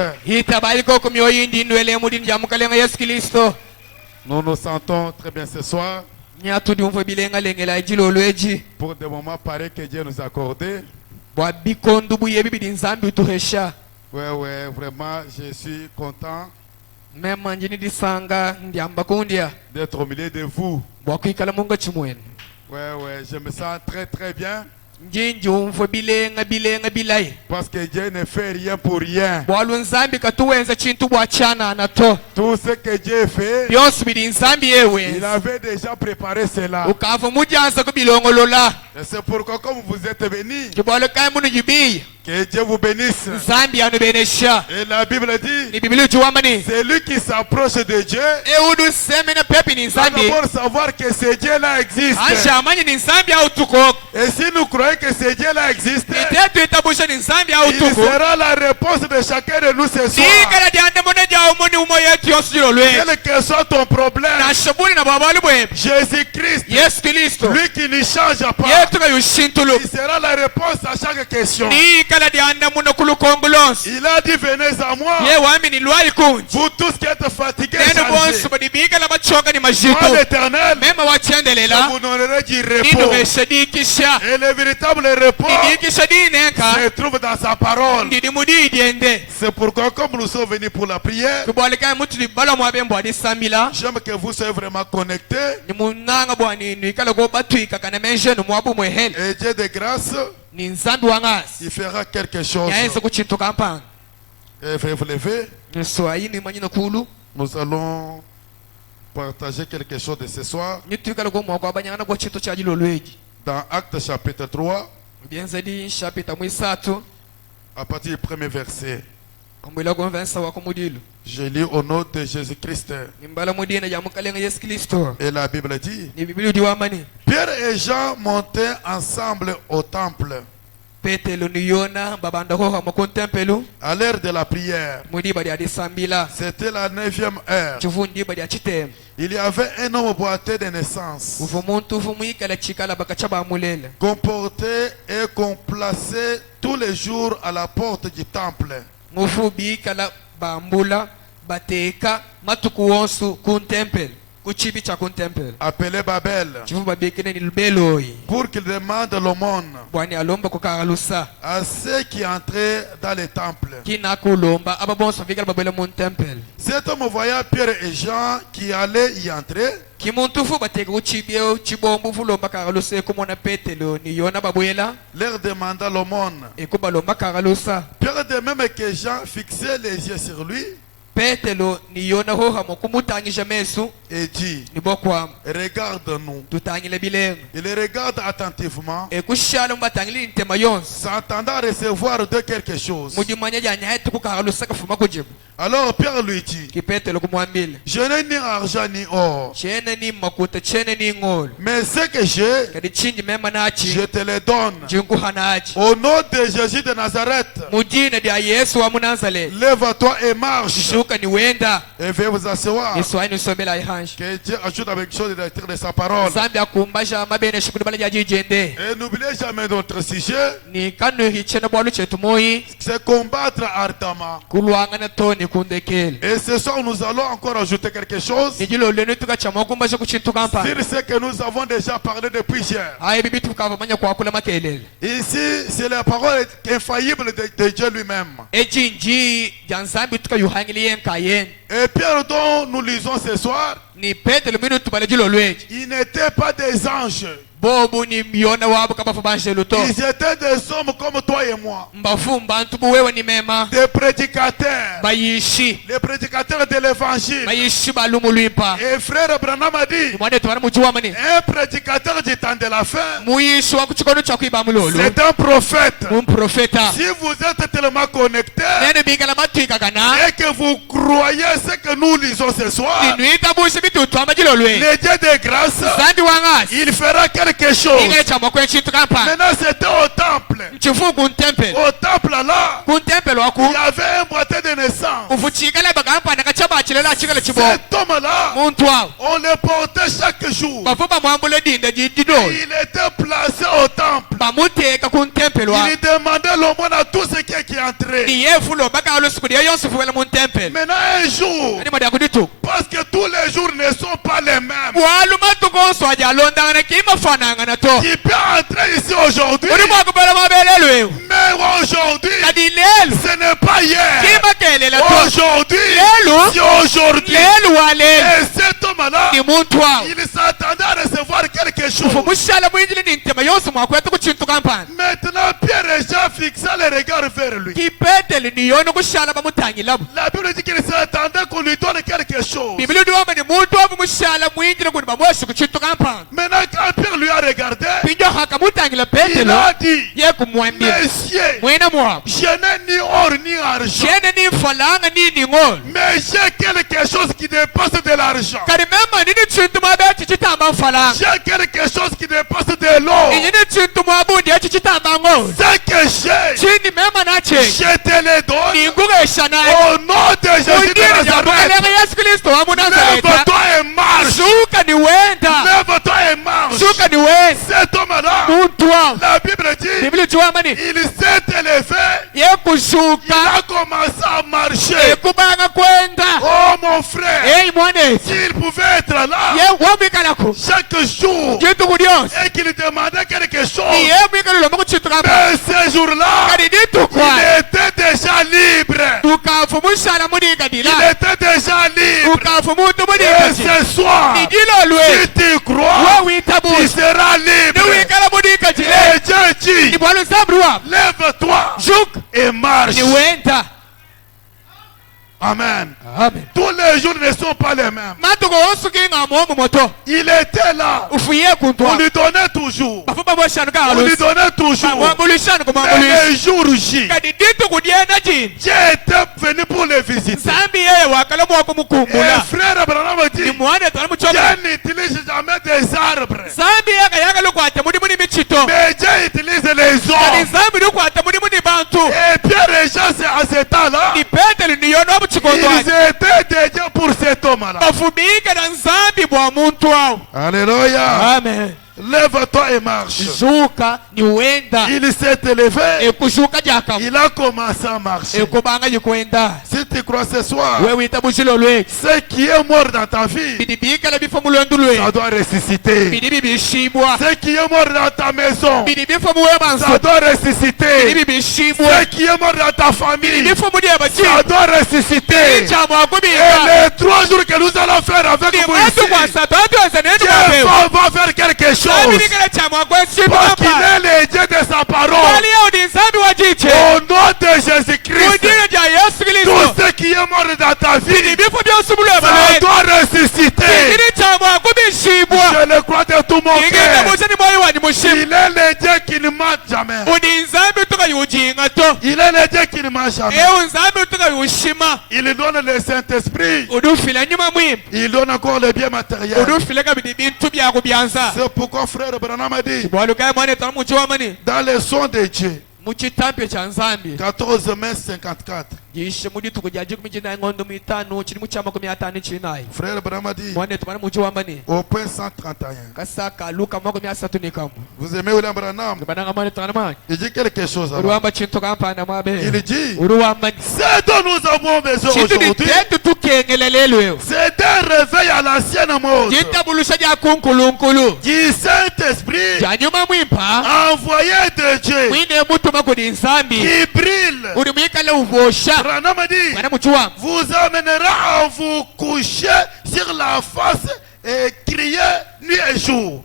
cœur. Nous nous sentons très bien ce soir pour des moments pareils que Dieu nous a accordés. Ouais, vraiment, je suis content d'être au milieu de vous. Ouais, je me sens très très bien. Parce que Dieu ne fait rien pour rien. Tout ce que Dieu fait, il avait déjà préparé cela. Et c'est pourquoi comme vous êtes bénis, que Dieu vous bénisse. Et la Bible dit, c'est lui qui s'approche de Dieu. Il va d'abord savoir que ce Dieu-là existe. Et si nous croyons que ce Dieu-là existe, il sera la réponse de chacun de nous ce soir. Quel que soit ton problème, Jésus-Christ, lui qui ne change pas, il sera la réponse à chaque question. Il a dit, venez à moi, vous tous qui êtes fatigués, chargés. Moi l'Éternel, vous donnerez du repos. Et le véritable repos se trouve dans sa parole. C'est pourquoi comme nous sommes venus pour la prière, j'aime que vous soyez vraiment connectés. Et Dieu de grâce, il fera quelque chose. Et vous levez. Nous allons partager quelque chose de ce soir. Dans Actes chapitre 3, à partir du premier verset, je lis au nom de Jésus-Christ. Et la Bible dit, Pierre et Jean montaient ensemble au temple à l'heure de la prière. C'était la 9e heure. Il y avait un homme boiteux de naissance, qu'on portait et qu'on plaçait tous les jours à la porte du temple. Appelé Babel, pour qu'il demande l'aumône à ceux qui entraient dans le temple. Cet homme voyait Pierre et Jean qui allaient y entrer. Leur demanda l'aumône. Pierre de même que Jean fixait les yeux sur lui et dit, regarde-nous. Il regarde attentivement, s'attendant à recevoir de quelque chose. Alors Pierre lui dit, je n'ai ni argent ni or, mais ce que j'ai, je te le donne. Au nom de Jésus de Nazareth, lève-toi et marche. Et veuillez vous asseoir. Que Dieu ajoute avec chose de de sa parole. Et n'oubliez jamais notre sujet, c'est combattre ardemment. Et ce soir nous allons encore ajouter quelque chose sur ce que nous avons déjà parlé depuis hier. Ici c'est la parole infaillible de Dieu lui-même. Et Pierre dont nous lisons ce soir, il n'était pas des anges. Ils étaient des hommes comme toi et moi. Des prédicateurs. Les prédicateurs de l'évangile. Et frère Branham a dit, un prédicateur du temps de la fin, c'est un prophète. Si vous êtes tellement connectés et que vous croyez ce que nous lisons ce soir, le Dieu de grâce, il fera quelque chose. Maintenant c'était au temple. Au temple là, il y avait un boiteux de naissance. Cet homme-là, on le portait chaque jour. Il était placé au temple. Il demandait l'aumône à tous ceux qui entraient. Maintenant un jour, parce que tous les jours ne sont pas les mêmes, il peut entrer ici aujourd'hui, mais aujourd'hui ce n'est pas hier. Aujourd'hui, c'est aujourd'hui. Et cet homme-là, il s'attendait à recevoir quelque chose. Maintenant Pierre et Jean fixaient les regards vers lui. La Bible dit qu'il s'attendait qu'on lui donne quelque chose. Maintenant quand Pierre lui a regardé, il a dit, Messieurs, je n'ai ni or ni argent, mais j'ai quelque chose qui dépasse de l'argent. J'ai quelque chose qui dépasse de l'or. Ce que j'ai, je te le donne au nom de Jésus de Nazareth. Lève-toi et marche. Lève-toi et marche. Cet homme-là, la Bible dit, il s'est élevé, il a commencé à marcher. Oh mon frère, s'il pouvait être là chaque jour et qu'il demandait quelque chose, mais ce jour-là, il était déjà libre. Il était déjà libre. Et ce soir, si tu crois, tu seras libre. Et Dieu dit, lève-toi et marche. Amen. Amen. Tous les jours ne sont pas les mêmes. Il était là. On lui donnait toujours. On lui donnait toujours. Mais le jour J, Dieu était venu pour les visiter. Et frère Abraham dit, Dieu n'utilise jamais des arbres, mais Dieu utilise les hommes. Et Pierre et Jean, à ce temps-là, ils étaient déjà pour cet homme-là. Alléluia. Amen. Lève-toi et marche. Il s'est élevé. Il a commencé à marcher. Si tu crois ce soir, ce qui est mort dans ta vie, ça doit ressusciter. Ce qui est mort dans ta maison, ça doit ressusciter. Ce qui est mort dans ta famille, ça doit ressusciter. Et les 3 jours que nous allons faire avec vous ici, Dieu va faire quelque chose. Parce qu'il est le Dieu de sa parole. Au nom de Jésus-Christ, tout ce qui est mort dans ta vie, ça doit ressusciter. Je le crois de tout mon cœur. Il est le Dieu qui ne ment jamais. Il est le Dieu qui ne ment jamais. Il donne le Saint-Esprit. Il donne encore le bien matériel. C'est pourquoi frère Branham a dit, dans les sons de Dieu, 14 mai 54, frère Branham a dit, au point 131, vous aimez William Branham? Il dit quelque chose alors. Il dit, c'est dont nous avons besoin aujourd'hui, c'est un réveil à l'ancienne mode du Saint-Esprit envoyé de Dieu qui brille. Branham dit, vous amènera à vous coucher sur la face et crier nuit et jour.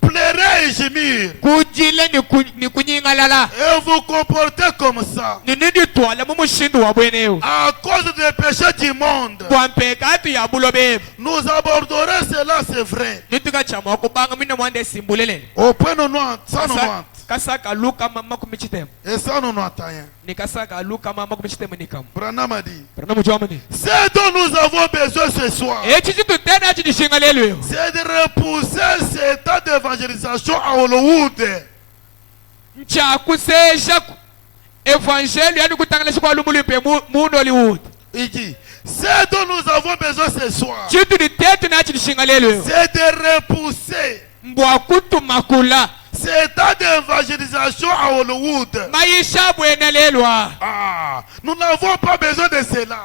Pleurer et gémir. Et vous comportez comme ça à cause des péchés du monde. Nous aborderons cela, c'est vrai. Au point 90, 190 et 191. Branham a dit, c'est dont nous avons besoin ce soir, c'est de repousser cet état d'évangélisation à Hollywood. Mchakuseja évangile yani kutangaza kwa lumulumpe mu Hollywood. Il dit, ce dont nous avons besoin ce soir, c'est de repousser cet état d'évangélisation à Hollywood. Nous n'avons pas besoin de cela.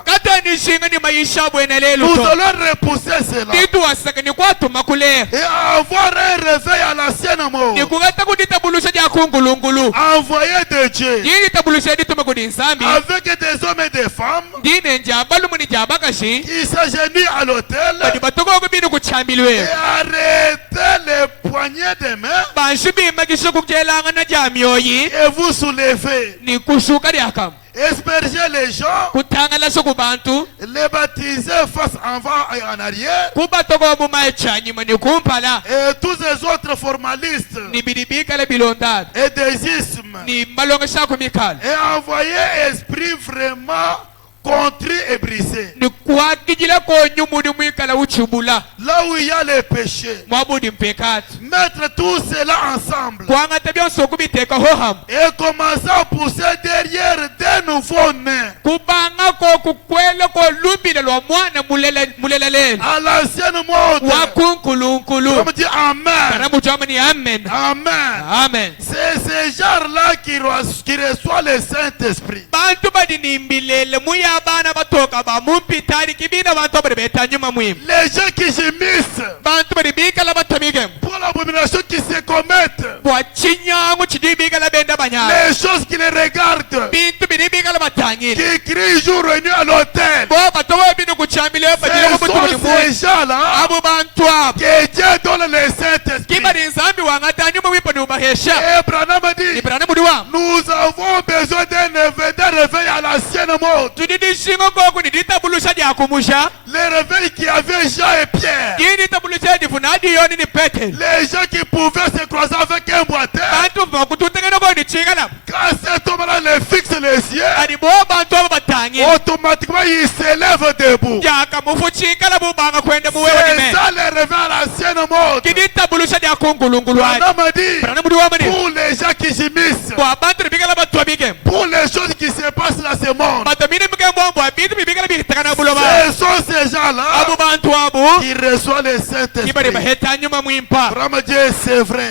Nous allons repousser cela et avoir un réveil à l'ancienne mort, envoyé de Dieu avec des hommes et des femmes qui s'agenouillent à l'autel et arrêter les poignées des mains et vous soulevez. Asperger les gens, les baptiser face avant et en arrière, et tous les autres formalistes et des ismes, et envoyer esprit vraiment contrit et brisé. Là où il y a les péchés, mettre tout cela ensemble et commencer à pousser derrière des nouveaux-nés à l'ancienne mode. Comme dit Amen. Amen. C'est ce genre-là qui reçoit le Saint-Esprit. Les gens qui gémissent pour l'abomination qui se commettent, les choses qui les regardent, qui crient jour et nuit à l'autel, ce sont ces gens-là que Dieu donne le Saint-Esprit. Et Branham dit, nous avons besoin d'un réveil à l'ancienne mode. Les réveils qui avaient Jean et Pierre, les gens qui pouvaient se croiser avec un boiteux, quand cet homme-là les fixe les yeux, automatiquement il s'élève debout. C'est ça le réveil à l'ancienne mode. Branham dit, pour les gens qui gémissent, pour les choses qui se passent dans ce monde, ce sont ces gens-là qui reçoivent le Saint-Esprit. Vraiment Dieu, c'est vrai.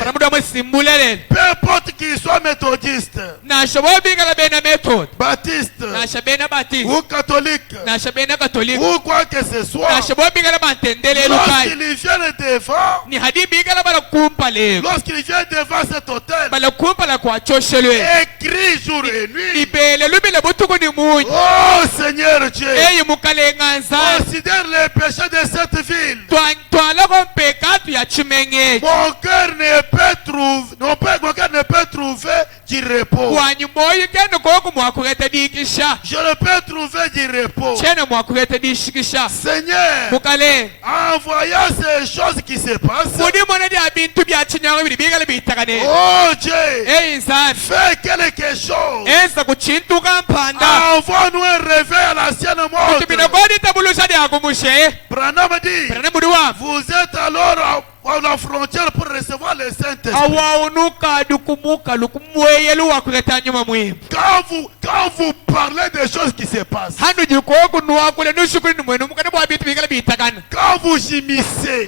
Peu importe qu'ils soient méthodistes, baptistes ou catholiques ou quoi que ce soit, lorsqu'ils viennent devant cet hôtel et crient jour et nuit, oh Seigneur Dieu, considère les péchés de cette ville. Mon cœur ne peut trouver du repos. Je ne peux trouver du repos. Seigneur, en voyant ces choses qui se passent, oh Dieu, fais quelque chose. Envoie-nous un réveil à l'ancienne mode. Branham dit, vous êtes alors à la frontière pour recevoir le Saint-Esprit. Quand vous parlez des choses qui se passent, quand vous gémissez,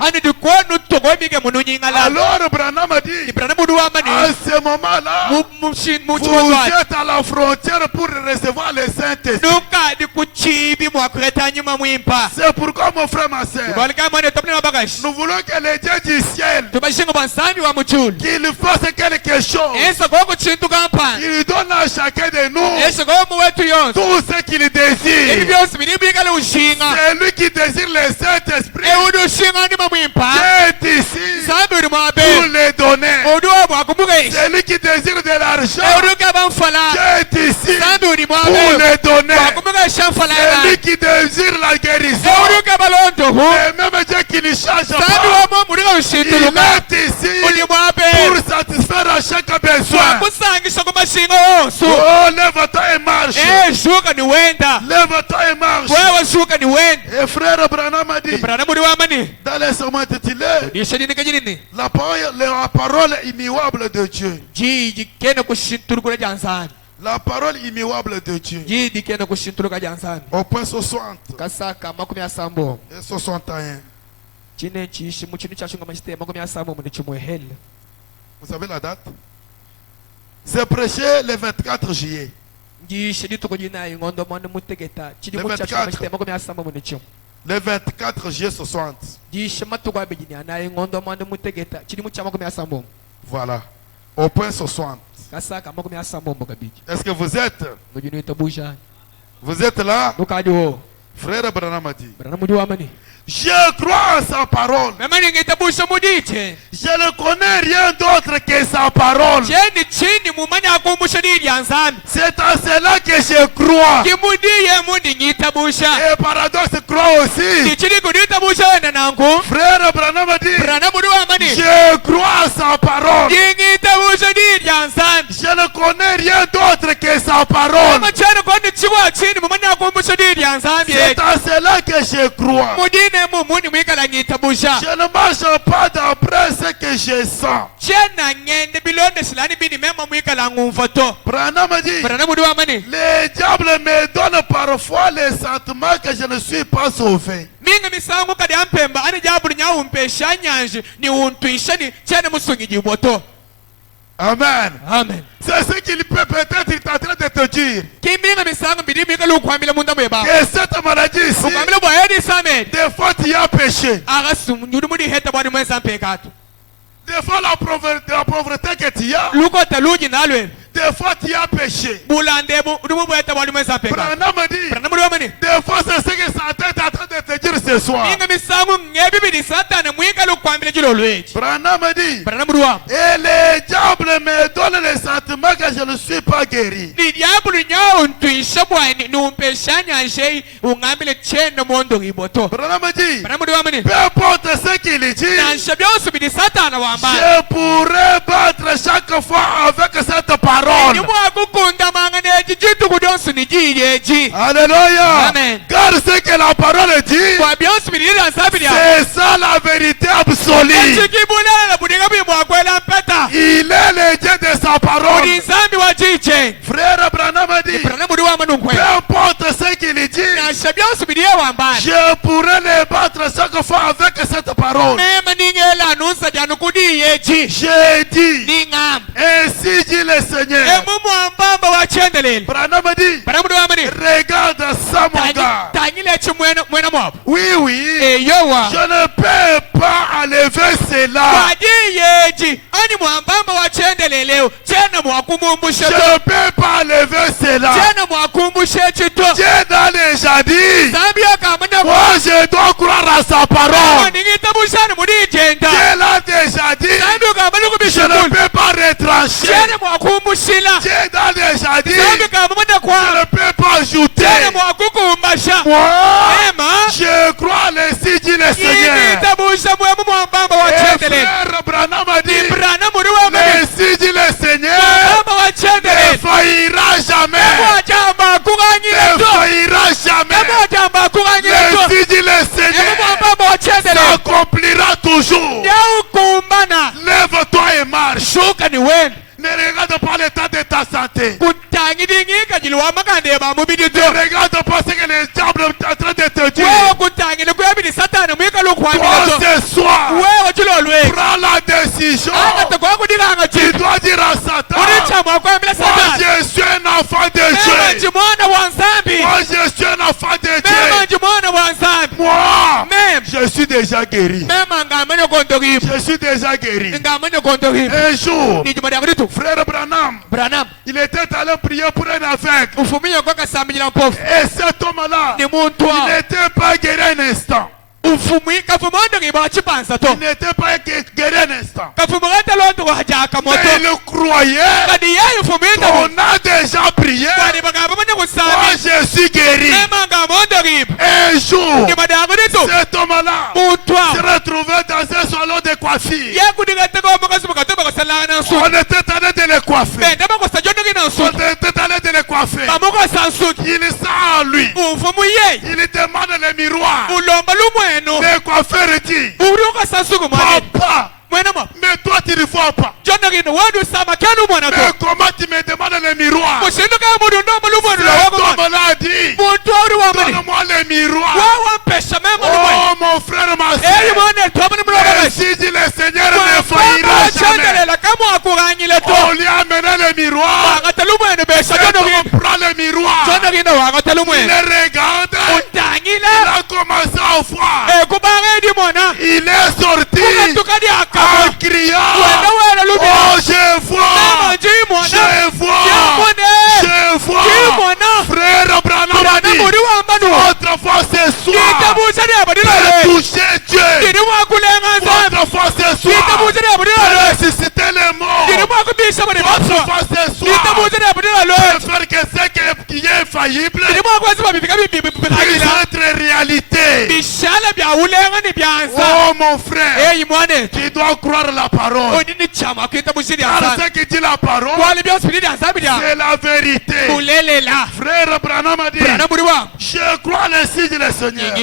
alors Branham dit, à ce moment-là, vous êtes à la frontière pour recevoir le Saint-Esprit. C'est pourquoi mon frère, ma soeur, nous voulons que les dieux du ciel qu'il fasse quelque chose. Il donne à chacun de nous tout ce qu'il désire. C'est lui qui désire le Saint-Esprit. C'est ici pour le donner. C'est lui qui désire de l'argent. C'est ici pour le donner. C'est lui qui désire la guérison. Et même Dieu qui ne change pas, il est ici pour satisfaire à chaque besoin. Oh, lève-toi et marche. Lève-toi et marche. Et Et frère Branham a dit, dans les sermons intitulés, la parole immuable de Dieu. La parole immuable de Dieu. Au point 60 et 61. Vous savez la date? C'est prêché le 24 juillet. Le 24 juillet 60. Voilà. Au point 60. Est-ce que vous êtes? Vous êtes là? Frère Branham a dit, je crois en sa parole. Je ne connais rien d'autre que sa parole. C'est à cela que je crois. Et paradoxe croit aussi. Frère Branham a dit, je crois en sa parole. Je ne connais rien d'autre que sa parole. C'est à cela que je crois. Je ne marche pas d'après ce que je sens. Branham dit, les diables me donnent parfois les sentiments que je ne suis pas sauvé. Amen. Amen. C'est ce qu'il peut peut-être être en train de te dire. Que cette maladie ici, des fois tu as péché. Des fois la pauvreté que tu as. Des fois tu as péché. Branham dit, des fois c'est ce que Satan est en train de te dire ce soir. Branham dit, et les diables me donnent les sentiments que je ne suis pas guéri. Branham dit, peu importe ce qu'il dit, je pourrais battre chaque fois avec cette parole. Alléluia. Amen. Car ce que la parole dit, c'est ça la vérité absolue. Il est le Dieu de sa parole. Frère Branham dit, peu importe ce qu'il dit, je pourrais les battre chaque fois avec cette parole. J'ai dit, ainsi dit le Seigneur. Branham dit, regarde ça mon gars. Oui, je ne peux pas enlever cela. Je ne peux pas enlever cela. Dieu n'a déjà dit, moi je dois croire à sa parole. Dieu l'a déjà dit, je ne peux pas retrancher. Dieu n'a déjà dit, je ne peux pas ajouter. Moi, je crois le si dit le Seigneur. Et frère Branham a dit, le si dit le Seigneur ne faillira jamais. Ne faillira jamais. Le si dit le Seigneur s'accomplira toujours. Lève-toi et marche. Ne regarde pas l'état de ta santé. Ne regarde pas ce que les diables sont en train de te dire. Toi ce soir, prends la décision. Tu dois dire à Satan, moi je suis un enfant de Dieu. Moi je suis un enfant de Dieu. Moi, je suis déjà guéri. Je suis déjà guéri. Un jour, frère Branham, il était allé prier pour un aveugle. Et cet homme-là, il n'était pas guéri un instant. Il n'était pas guéri un instant. Mais il croyait qu'on a déjà prié. Moi je suis guéri. Un jour, cet homme-là se retrouvait dans un salon de coiffure. On était allé de le coiffer. Il sent en lui. Il demande le le miroir. Le coiffeur dit, papa, mais toi tu ne vois pas. Mais comment tu me demandes le miroir? Cet homme-là dit, donne-moi le miroir. Oh mon frère, ma soeur, si dit le Seigneur ne faillira jamais. On lui a amené le miroir. Cet homme prend le miroir. Il le regarde. Il a commencé à voir. Il est sorti en criant, oh je vois, je vois, je vois. Frère Branham a dit, votre foi ce soir de toucher Dieu. Votre foi ce soir de ressusciter les morts. Votre foi ce soir de faire que ce qui est faillible puisse être réalité. Oh mon frère, tu dois croire la parole. Car ce qui dit la parole, c'est la vérité. Frère Branham a dit, je crois le signe du Seigneur.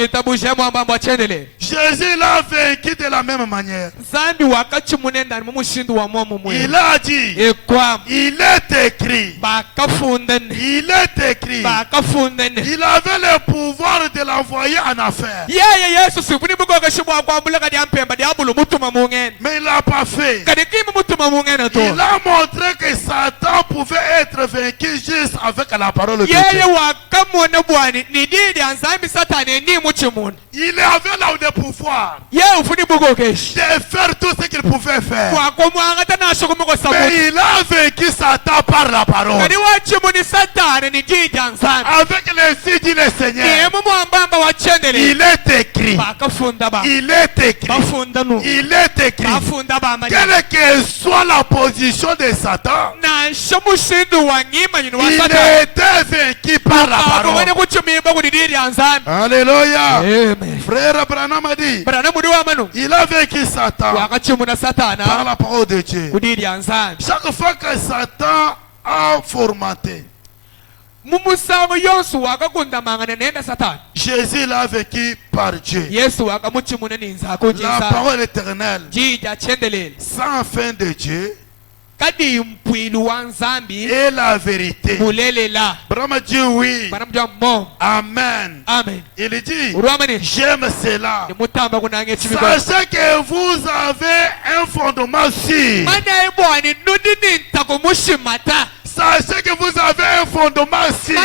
Jésus l'a vaincu de la même manière. Il a dit, il est écrit. Il est écrit. Il avait le pouvoir de l'envoyer en affaire. Mais il l'a pas fait. Il a montré que Satan pouvait être vaincu juste avec la parole de Dieu. Il avait là le pouvoir de faire tout ce qu'il pouvait faire. Mais il a vaincu Satan par la parole. Avec le signe du Seigneur. Il est écrit. Il est écrit. Il est écrit. Quelle que soit la position de Satan, il était vaincu par la parole. Alléluia. Frère Branham a dit, il a vaincu Satan par la parole de Dieu. Chaque fois que Satan a formaté, Jésus l'a vécu par Dieu. La parole éternelle, sans fin de Dieu, et la vérité. Brahma dit oui. Amen. Il dit, j'aime cela. Sachez que vous avez un fondement sûr. Sachez que vous avez un fondement sûr.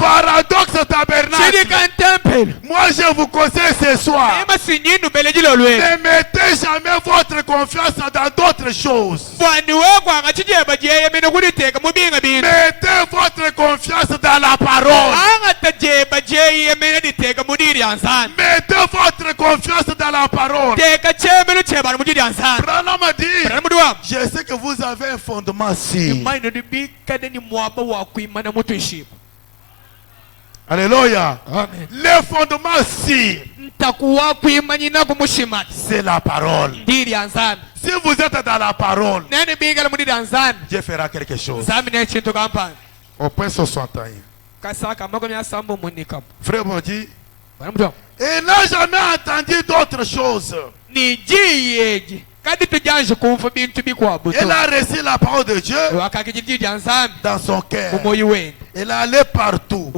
Paradoxe tabernacle. Moi je vous conseille ce soir, ne mettez jamais votre confiance dans d'autres choses. Mettez votre confiance dans la parole. Mettez votre confiance dans la parole. Branham a dit, je sais que vous avez un fondement sûr. Alléluia. Amen. Le fondement sûr, c'est la parole. Si vous êtes dans la parole, Dieu fera quelque chose. Au point 61. Frère m'a dit, il n'a jamais entendu d'autres choses. Elle a reçu la parole de Dieu dans son cœur. Elle allait partout,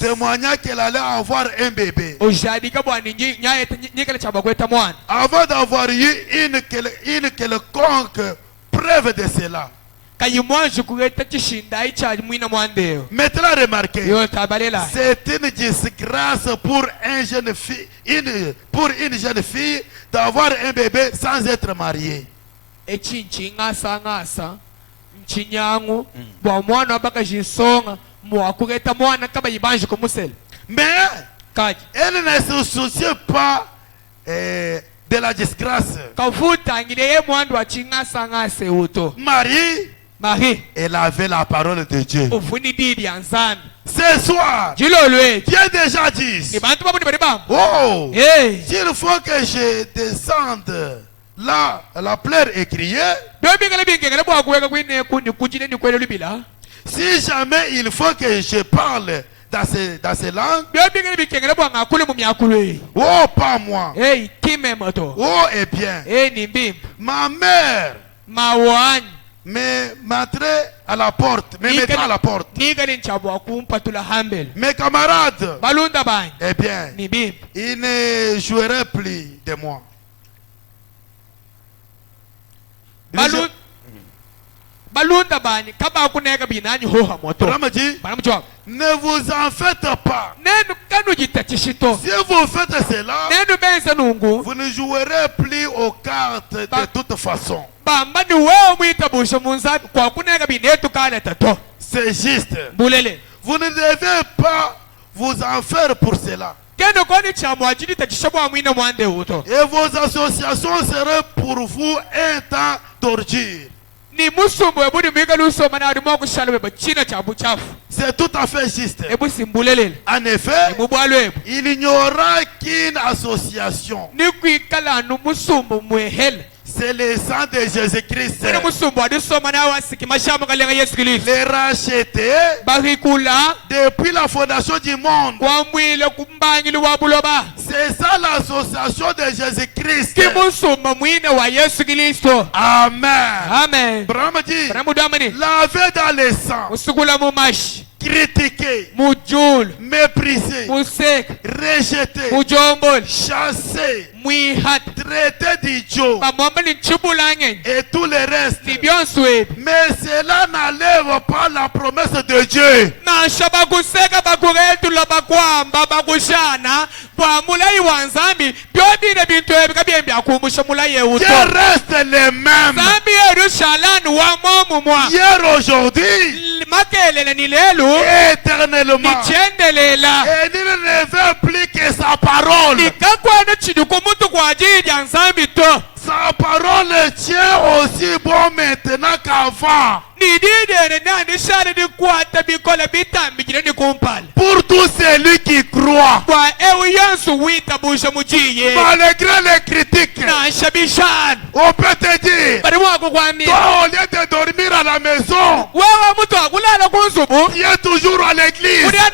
témoignant qu'elle allait avoir un bébé. Avant d'avoir eu une quelconque preuve de cela. Maintenant remarquez, c'est une disgrâce pour une jeune fille d'avoir un bébé sans être mariée. Mais elle ne se soucie pas de la disgrâce. Marie, elle avait la parole de Dieu. Ce soir, Dieu déjà dit, oh, s'il faut que je descende là, la pleure et crier, si jamais il faut que je parle dans ces langues. Oh, pas moi. Oh, eh bien. Ma mère me mettrait à la porte, me mettra à la porte. Mes camarades, eh bien, ils ne joueraient plus de moi. Ne vous en faites pas. Si vous faites cela, vous ne jouerez plus aux cartes de toute façon. C'est juste. Vous ne devez pas vous en faire pour cela. Et vos associations seraient pour vous un temps d'orgie. C'est tout à fait juste. En effet, il n'y aura qu'une association. C'est le sang de Jésus-Christ. Les rachetés depuis la fondation du monde. C'est ça l'association de Jésus-Christ. Amen. Amen. Lavé dans le sang. Critiquer, mépriser, rejeter, chasser, traiter d'idiot et tout le reste. Mais cela n'enlève pas la promesse de Dieu. Dieu reste le même. Hier, aujourd'hui, éternellement. Et il ne veut plus que sa parole. Sa parole tient aussi bon maintenant qu'avant. Pour tous celui qui croit, malgré les critiques, on peut te dire, toi au lieu de dormir à la maison, tu es toujours à l'église. Tu es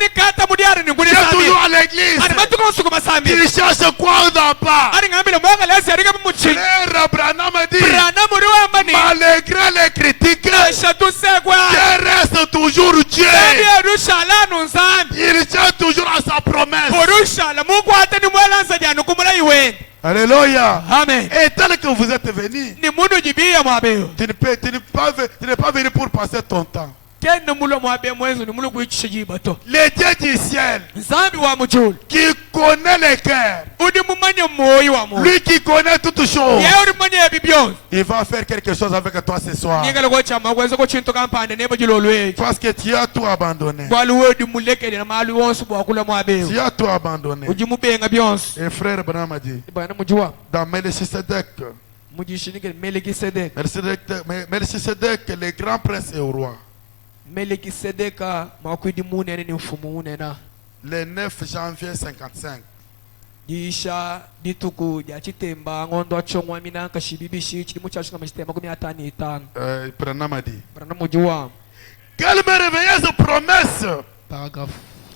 toujours à l'église. Tu cherches quoi ou n'a pas. Frère Branham dit, malgré les critiques, Dieu reste toujours Dieu. Il tient toujours à sa promesse. Alléluia. Amen. Et tel que vous êtes venu, tu n'es pas venu pour passer ton temps. Le Dieu du ciel qui connaît les cœurs, lui qui connaît toutes choses, il va faire quelque chose avec toi ce soir. Parce que tu as tout abandonné. Tu as tout abandonné. Et frère Branham a dit dans Melchisedec, le grand prince et au roi, le 9 janvier 55. Branham a dit, quelle merveilleuse promesse.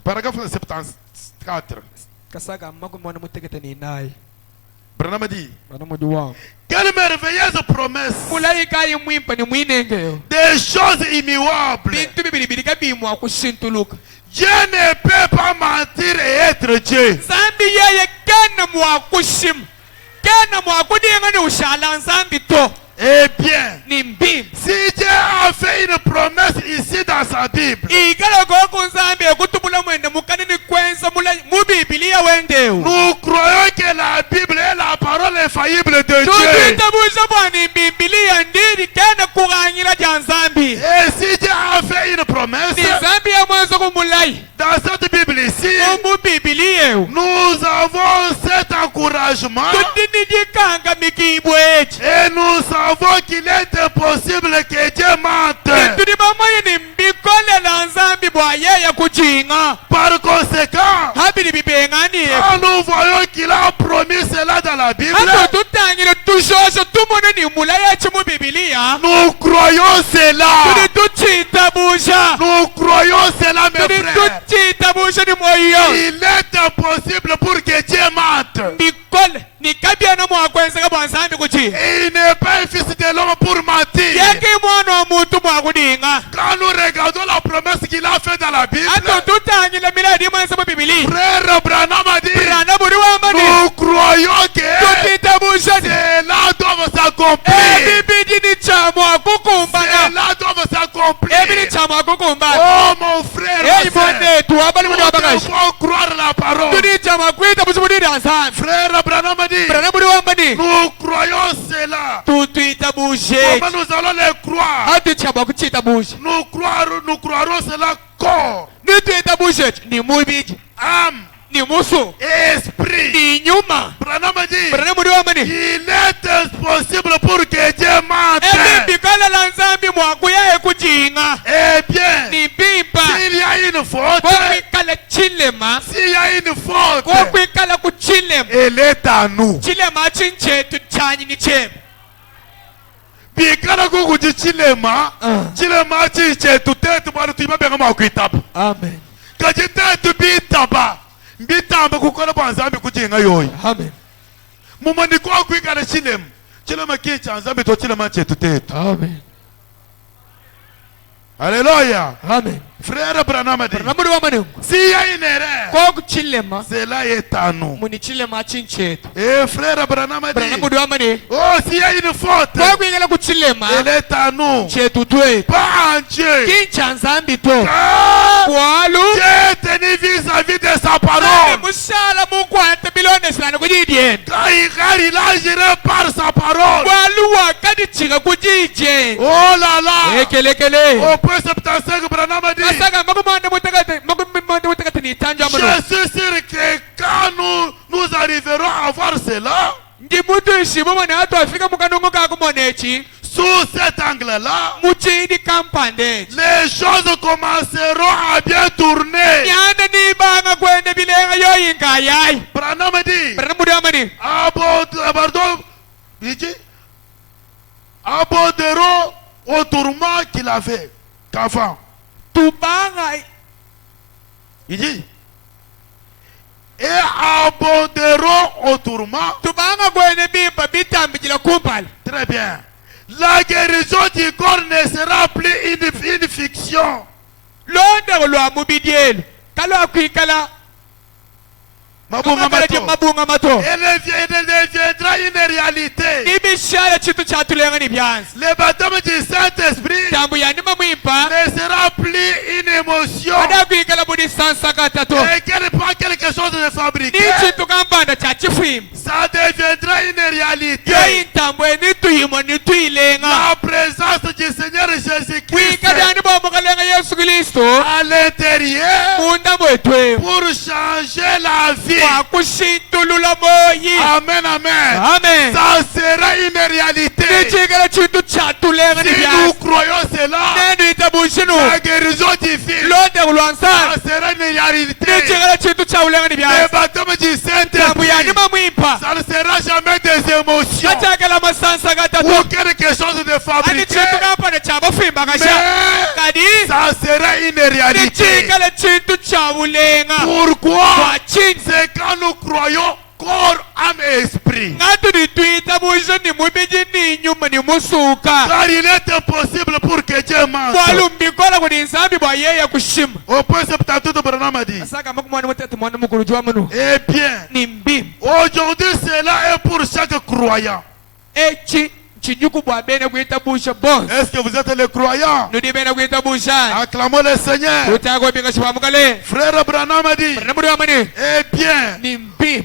Paragraphe 74. Branham a dit, quelle merveilleuse promesse. Des choses immuables. Dieu ne peut pas mentir et être Dieu. Eh bien, si Dieu a fait une promesse ici dans sa Bible, nous croyons que la Bible est la parole infaillible de Dieu. Et si Dieu a fait une promesse, dans cette Bible ici, nous avons cet encouragement. Et nous savons qu'il est impossible que Dieu mente. Par conséquent, quand nous voyons qu'il a promis cela dans la Bible, nous croyons cela. Nous croyons cela, mes frères. Il est impossible pour que Dieu mente. Et il n'est pas un fils de l'homme pour mentir. Quand nous regardons la promesse qu'il a faite dans la Bible, frère Branham a dit, nous croyons que cela doit s'accomplir. Cela doit s'accomplir. Oh mon frère, nous devons croire la parole. Frère Branham a dit, nous croyons cela. Comment nous allons les croire? Nous croirons cela corps, âme, esprit. Branham a dit, il est impossible pour que Dieu mente. Eh bien, s'il y a une faute, elle est à nous. Bikala kukuji chilema chichetu tetu bwana tuimabenga makwitabu. Amen. Kajitetu bitaba. Bitamba kukola banzambi kujinga yoyi. Amen. Mumani kwa kwikala chilema. Chilema kicha nzambi to chilema chetu tetu. Amen. Alléluia. Amen. Frère Branham a dit, s'il y a une erreur, cela est à nous. Et frère Branham a dit, oh, s'il y a une faute, elle est à nous. Pas en Dieu. Car Dieu est tenu vis-à-vis de sa parole. Car il agirait par sa parole. Oh là là. Au point 75, Branham a dit, je suis sûr que quand nous arriverons à voir cela, sous cet angle-là, les choses commenceront à bien tourner. Branham dit, aborderont au tourment qu'il avait qu'avant. Il dit, et abonderont au tourment. Très bien. La guérison du corps ne sera plus une fiction. Elle deviendra une réalité. Le baptême du Saint-Esprit ne sera plus une émotion. Et pas quelque chose de fabriqué. Ça deviendra une réalité. La présence du Seigneur Jésus-Christ à l'intérieur pour changer la vie. Amen, amen. Amen. Ça sera une réalité. Si nous croyons cela, la guérison divine, ça sera une réalité. Le baptême du Saint-Esprit, ça ne sera jamais des émotions ou quelque chose de fabriqué, mais ça sera une réalité. Pourquoi? C'est quand nous croyons corps, âme et esprit. Car il est impossible pour que Dieu mente. Au point 72, Branham a dit, eh bien, aujourd'hui cela est pour chaque croyant. Est-ce que vous êtes les croyants? Acclamons le Seigneur. Frère Branham a dit, eh bien,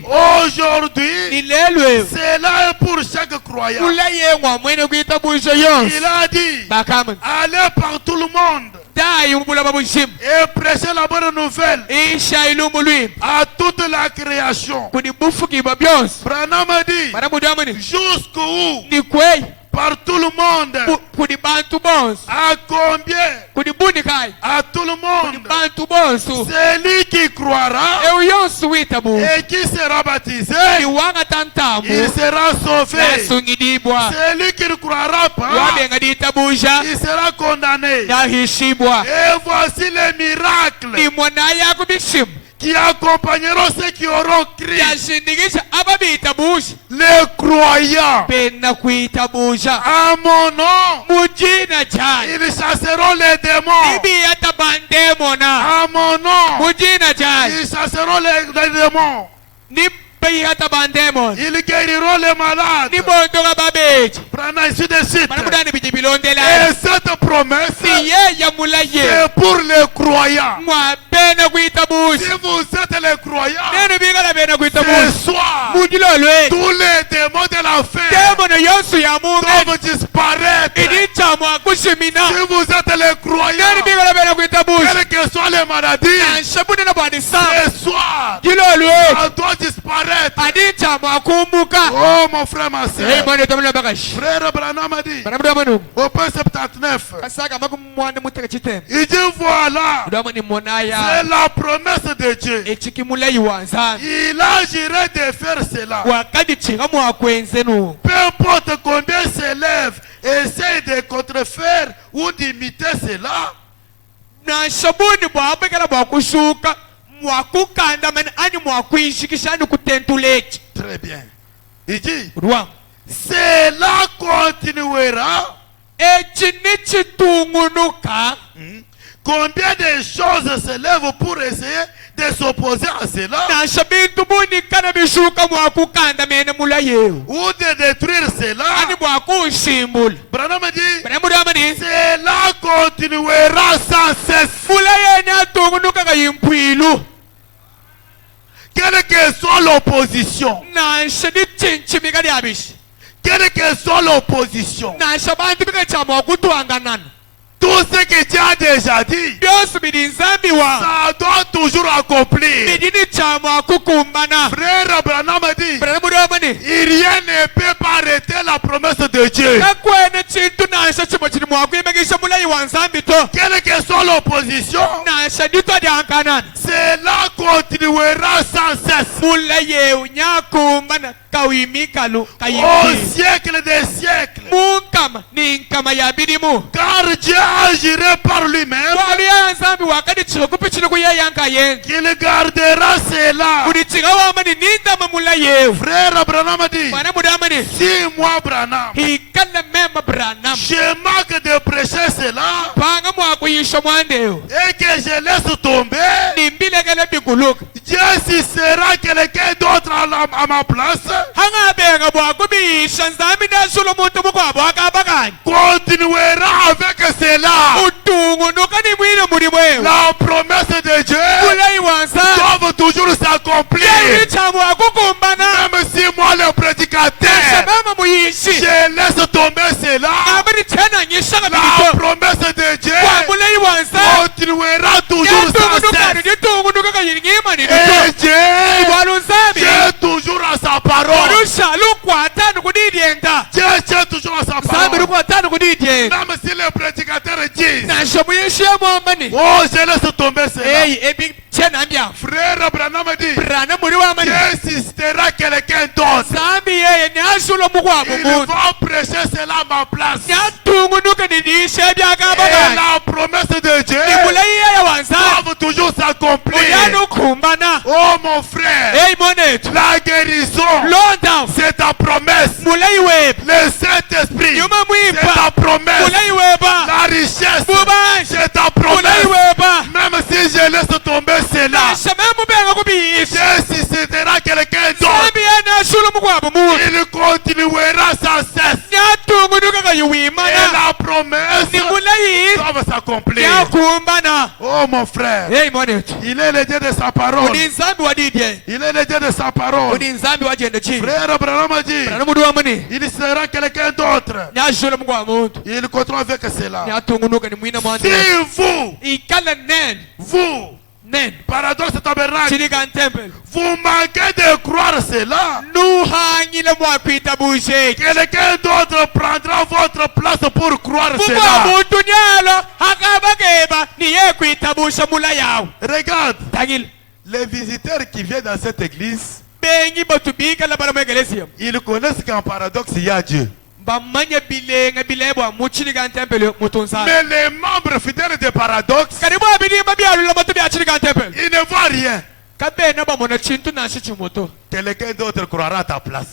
aujourd'hui, cela est pour chaque croyant. Il a dit, allez par tout le monde et prêchez la bonne nouvelle à toute la création. Branham a dit, jusqu'où? Par tout le monde. À combien? à tout le monde. Celui qui croira et qui sera baptisé, il sera sauvé. Celui qui ne croira pas, il sera condamné. Et voici les miracles qui accompagneront ceux qui auront crié. Les croyants à mon nom, ils chasseront les démons. À mon nom, ils chasseront les démons. Ils guériront les malades. Prenons ainsi de suite. Et cette promesse, c'est pour les croyants. Si vous êtes les croyants, ce soir, tous les démons de la faim doivent disparaître. Si vous êtes les croyants, quelles que soient les maladies, ce soir, ça doit disparaître. Oh mon frère, ma soeur. Frère Branham a dit au page 79, il dit voilà, c'est la promesse de Dieu. Il agirait de faire cela. Peu importe combien s'élève, essaye de contrefaire ou d'imiter cela. Très bien. Il dit cela continuera. Combien de choses se lèvent pour essayer de s'opposer à cela ou de détruire cela. Branham dit cela continuera sans cesse. Quelle que soit l'opposition, quelle que soit l'opposition, tout ce que tu as déjà dit, ça doit toujours accomplir. Frère Branham dit, rien ne peut pas arrêter la promesse de Dieu. Quelle que soit l'opposition, cela continuera sans cesse. Au siècle des siècles. Car Dieu agirait par lui-même, qu'il gardera cela. Frère Branham dit, si moi Branham, je manque de prêcher cela et que je laisse tomber, Dieu si sera quelqu'un d'autre à ma place, continuera avec cela. La promesse de Dieu doit toujours s'accomplir. Même si moi le prédicateur, je laisse tomber cela, la promesse de Dieu continuera toujours sans cesse. Et Dieu toujours à sa parole. Dieu tient toujours à sa parole. Même si le prédicateur dit, oh, je laisse tomber cela. Frère Branham dit, Dieu insistera quelqu'un d'autre. Il va prêcher cela à ma place. Et la promesse de Dieu doit toujours s'accomplir. Oh mon frère, la guérison, c'est ta promesse. Le Saint-Esprit, c'est ta promesse. La richesse, c'est ta promesse. Même si je laisse tomber cela, Dieu suscitera quelqu'un d'autre. Il continuera sans cesse. Et la promesse doit s'accomplir. Oh mon frère, il est le Dieu de sa parole. Il est le Dieu de sa parole. Frère Branham a dit, il sera quelqu'un d'autre. Il continuera avec cela. Si vous, paradoxe tabernacle, vous manquez de croire cela, quelqu'un d'autre prendra votre place pour croire cela. Regarde. Les visiteurs qui viennent dans cette église, ils connaissent qu'en paradoxe, il y a Dieu. Mais les membres fidèles de paradoxe, ils ne voient rien. Quelqu'un d'autre croira à ta place.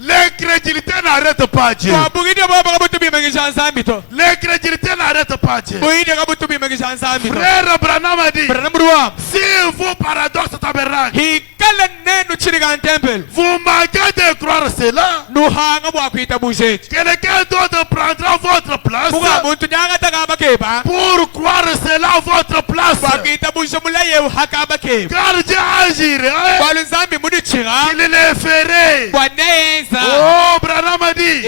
L'incrédulité n'arrête pas Dieu. L'incrédulité n'arrête pas Dieu. Frère Branham a dit, si vous paradoxe tabernacle, vous manquez de croire cela, quelqu'un d'autre prendra votre place pour croire cela à votre place. Car Dieu agirait, il le ferait. Oh, Branham a dit,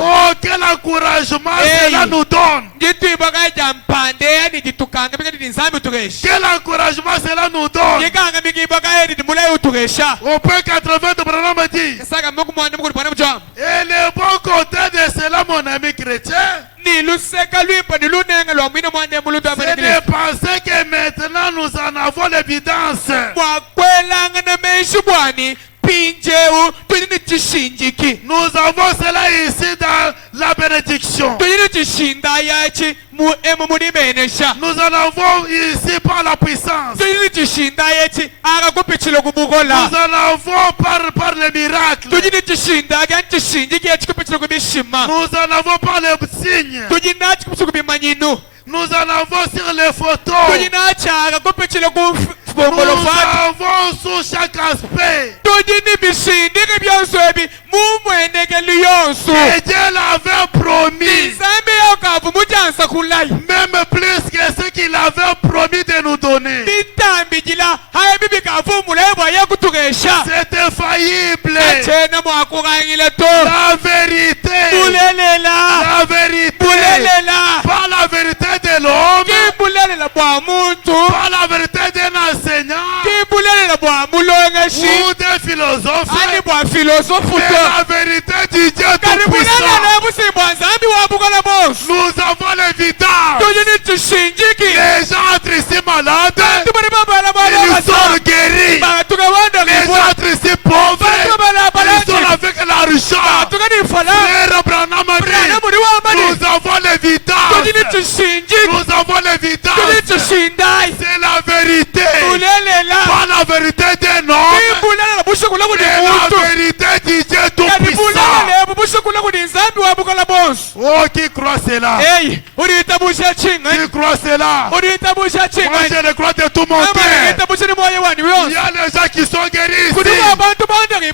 oh, quel encouragement cela nous donne. Quel encouragement cela nous donne. Au point 80 de Branham a dit, et le bon côté de cela, mon ami chrétien, c'est de penser que maintenant nous en avons l'évidence. Nous avons cela ici dans la bénédiction. Nous en avons ici par la puissance. Nous en avons par les miracles. Nous en avons par les signes. Nous en avons sur les photos. Nous avons sous chaque aspect. Et Dieu l'avait promis. Même plus que ce qu'il avait promis de nous donner. C'était faillible. La vérité. La vérité. Pas la vérité de l'homme. Pas la vérité d'un enseignant. Ou des philosophes. Mais la vérité du Dieu Tout-Puissant. Nous avons l'évidence. Les gens tristes malades, ils sont guéris. Les gens tristes pauvres, ils sont avec l'argent. Frère Branham a dit, nous avons l'évidence. Nous avons l'évidence. C'est la vérité. Pas la vérité d'un homme, mais la vérité du Dieu Tout-Puissant. Oh, qui croit cela? Qui croit cela? Moi, je le crois de tout mon cœur. Il y a les gens qui sont guéris ici. Il y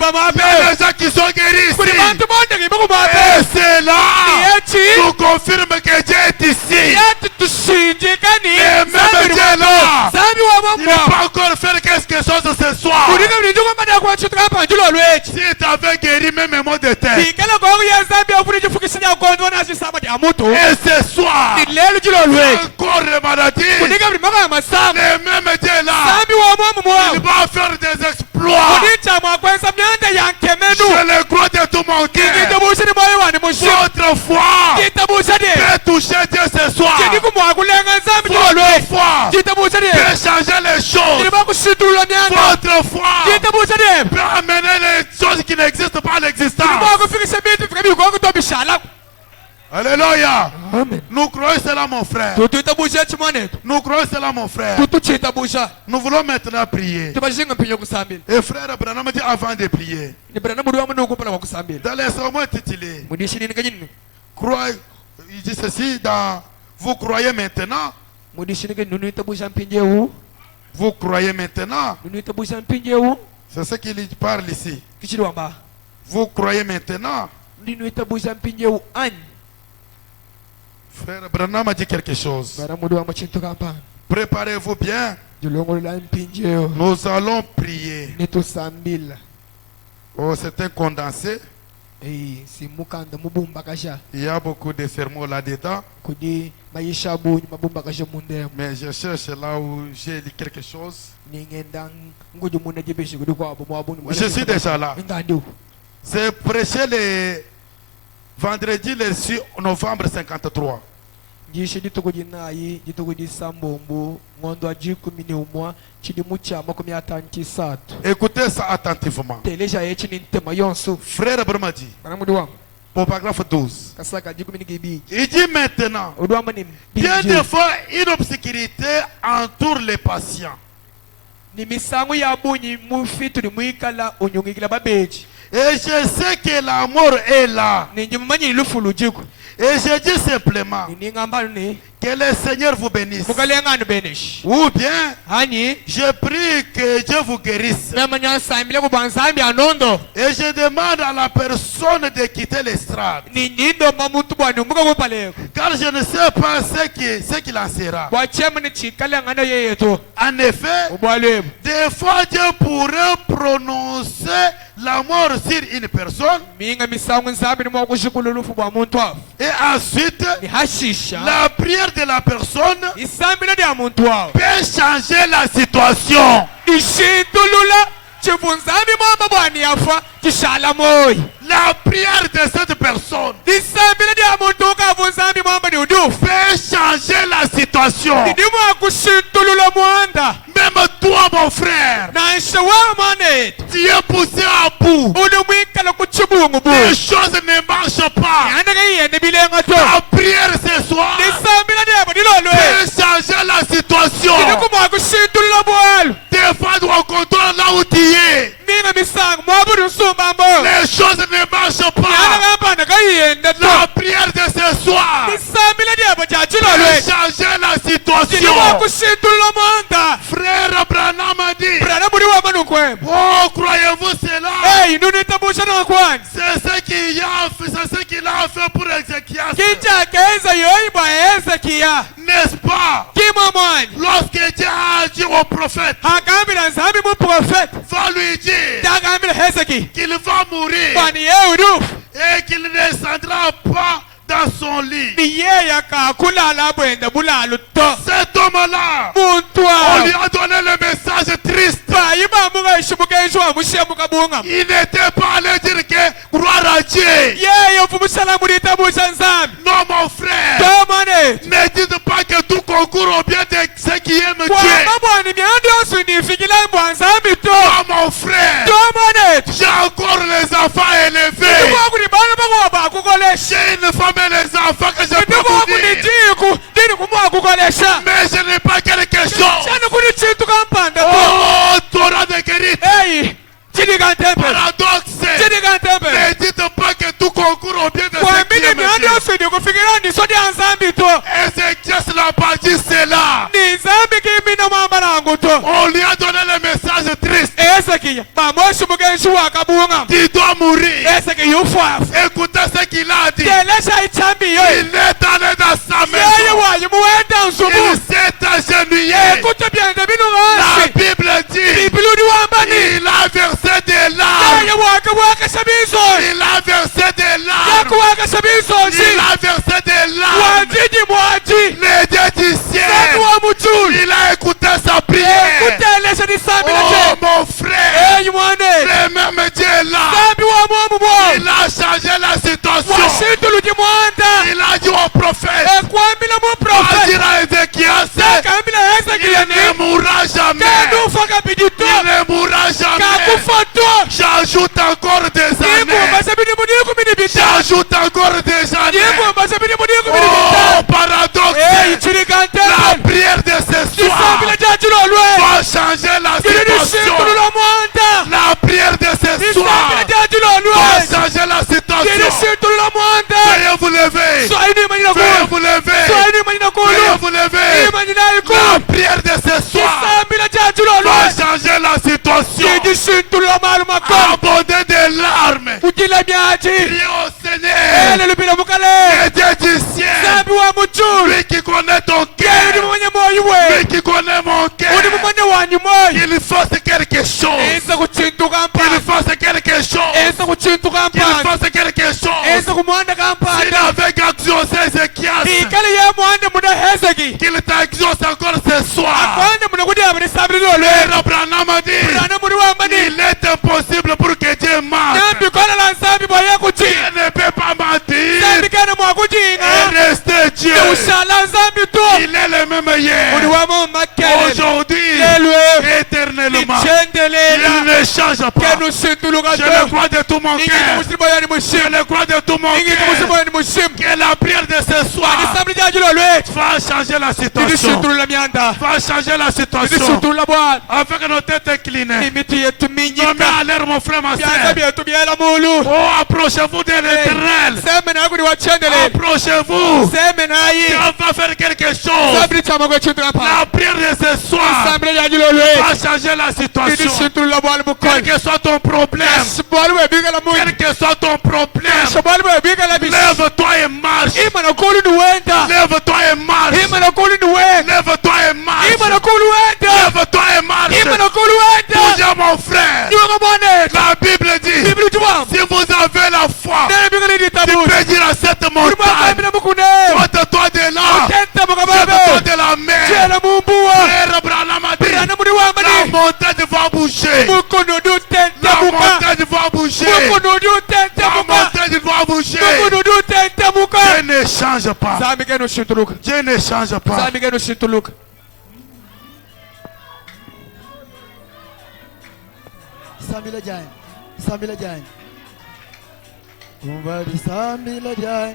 a les gens qui sont guéris ici. Et c'est là nous confirme que Dieu est ici. Et même Dieu est là. Il n'a pas encore fait quelque chose ce soir. Si tu avais guéri même un mot de tête. Et ce soir, encore les maladies, le même Dieu est là. Il va faire des exploits. Je le crois de tout mon cœur. Votre foi peut toucher Dieu ce soir. Votre foi peut changer les choses. Votre foi peut amener les choses qui n'existent pas à l'existence. Alléluia. Nous croyons cela, mon frère. Nous croyons cela, mon frère. Nous voulons maintenant prier. Et frère Branham dit avant de prier, dans les sermons intitulés, il dit ceci dans vous croyez maintenant. Vous croyez maintenant. C'est ce qu'il parle ici. Vous croyez maintenant. Frère Branham a dit quelque chose. Préparez-vous bien. Nous allons prier. Oh, c'est un condensé. Il y a beaucoup de sermons là-dedans. Mais je cherche là où j'ai lu quelque chose. Je suis déjà là. C'est prêché le vendredi le 6 novembre 53. Écoutez ça attentivement. Frère Brahmadi, paragraphe 12. Il dit maintenant, bien des fois une obscurité entoure les patients. Et je sais que la mort est là. Et je dis simplement que le Seigneur vous bénisse. Ou bien, je prie que Dieu vous guérisse. Et je demande à la personne de quitter l'estrade. Car je ne sais pas ce qu'il en sera. En effet, des fois Dieu pourrait prononcer la mort sur une personne. Et ensuite, la prière de la personne peut changer la situation. La prière de cette personne peut changer la situation. Même toi, mon frère, tu es poussé à bout. Les choses ne marchent pas. La prière ce soir peut changer la situation. Des fois, tu rencontres là où tu es. Les choses ne marchent pas. La prière de ce soir peut changer la situation. Frère Branham a dit, oh, croyez-vous cela? C'est ce qu'il a fait pour Ézéchias. N'est-ce pas? Lorsque Dieu a dit au prophète, va lui dire qu'il va mourir et qu'il ne descendra pas dans son lit. Cet homme-là, on lui a donné le message triste. Il n'était pas allé dire que gloire à Dieu. Non, mon frère, ne dites pas que tout concourt au bien de ceux qui aiment Dieu. Non, mon frère, j'ai encore les enfants élevés. J'ai une femme et les enfants que je peux vous dire. Mais je n'ai pas quelque chose. Oh, Torah de guérite. Paradoxe. Ne dites pas que tout concourt au bien de ceux qui aiment Dieu. Ézéchias n'a pas dit cela. On lui a donné le message triste. Tu dois mourir. Écoutez ce qu'il a dit. Il est allé dans sa maison. Il s'est agenouillé. La Bible dit, il a versé des larmes. Il a versé des larmes. Il a versé des larmes. Le Dieu du ciel, il a écouté sa prière. Oh mon frère, le même Dieu est là. Il a changé la situation. Il a dit au prophète, va dire à Ézéchias, il ne mourra jamais. Il ne mourra jamais. J'ajoute encore des années. J'ajoute encore des années. Oh, paradoxe. La prière de ce soir va changer la situation. La prière de ce soir va changer la situation. Veuillez vous lever. Veuillez vous lever. Veuillez vous lever. La prière de ce soir va changer la situation. Abonder des larmes. Priez au Seigneur. Le Dieu du ciel. Lui qui connaît ton cœur. Lui qui connaît mon cœur. qu'il fasse quelque chose, qu'il fasse quelque chose, qu'il fasse quelque chose. S'il avait exaucé Ézéchias, qu'il t'exauce encore ce soir. Frère Branham a dit, il est impossible pour que Dieu mente. Dieu ne peut pas mentir et rester Dieu. Il est le même hier, aujourd'hui, éternellement. Il ne change pas. Je le crois de tout mon cœur. Je le crois de tout mon cœur. Que la prière de ce soir va changer la situation. Va changer la situation. Afin que nos têtes inclinées. Non mais à l'air mon frère, ma soeur. Oh, approchez-vous de l'Éternel. Approchez-vous. Dieu va faire quelque chose. La prière de ce soir va changer la situation. Quel que soit ton problème, quel que soit ton problème, lève-toi et marche. Lève-toi et marche. Lève-toi et marche. Lève-toi et marche. Toujours mon frère. La Bible dit, si vous avez la foi, tu peux dire à cette montagne, ôte-toi de là, jette-toi de la mer. Frère Branham a dit, la montagne va bouger. La montagne va bouger. La montagne va bouger. Dieu ne change pas. Dieu ne change pas. Samila Jani, Samila Jani, Kumbadi Samila Jani.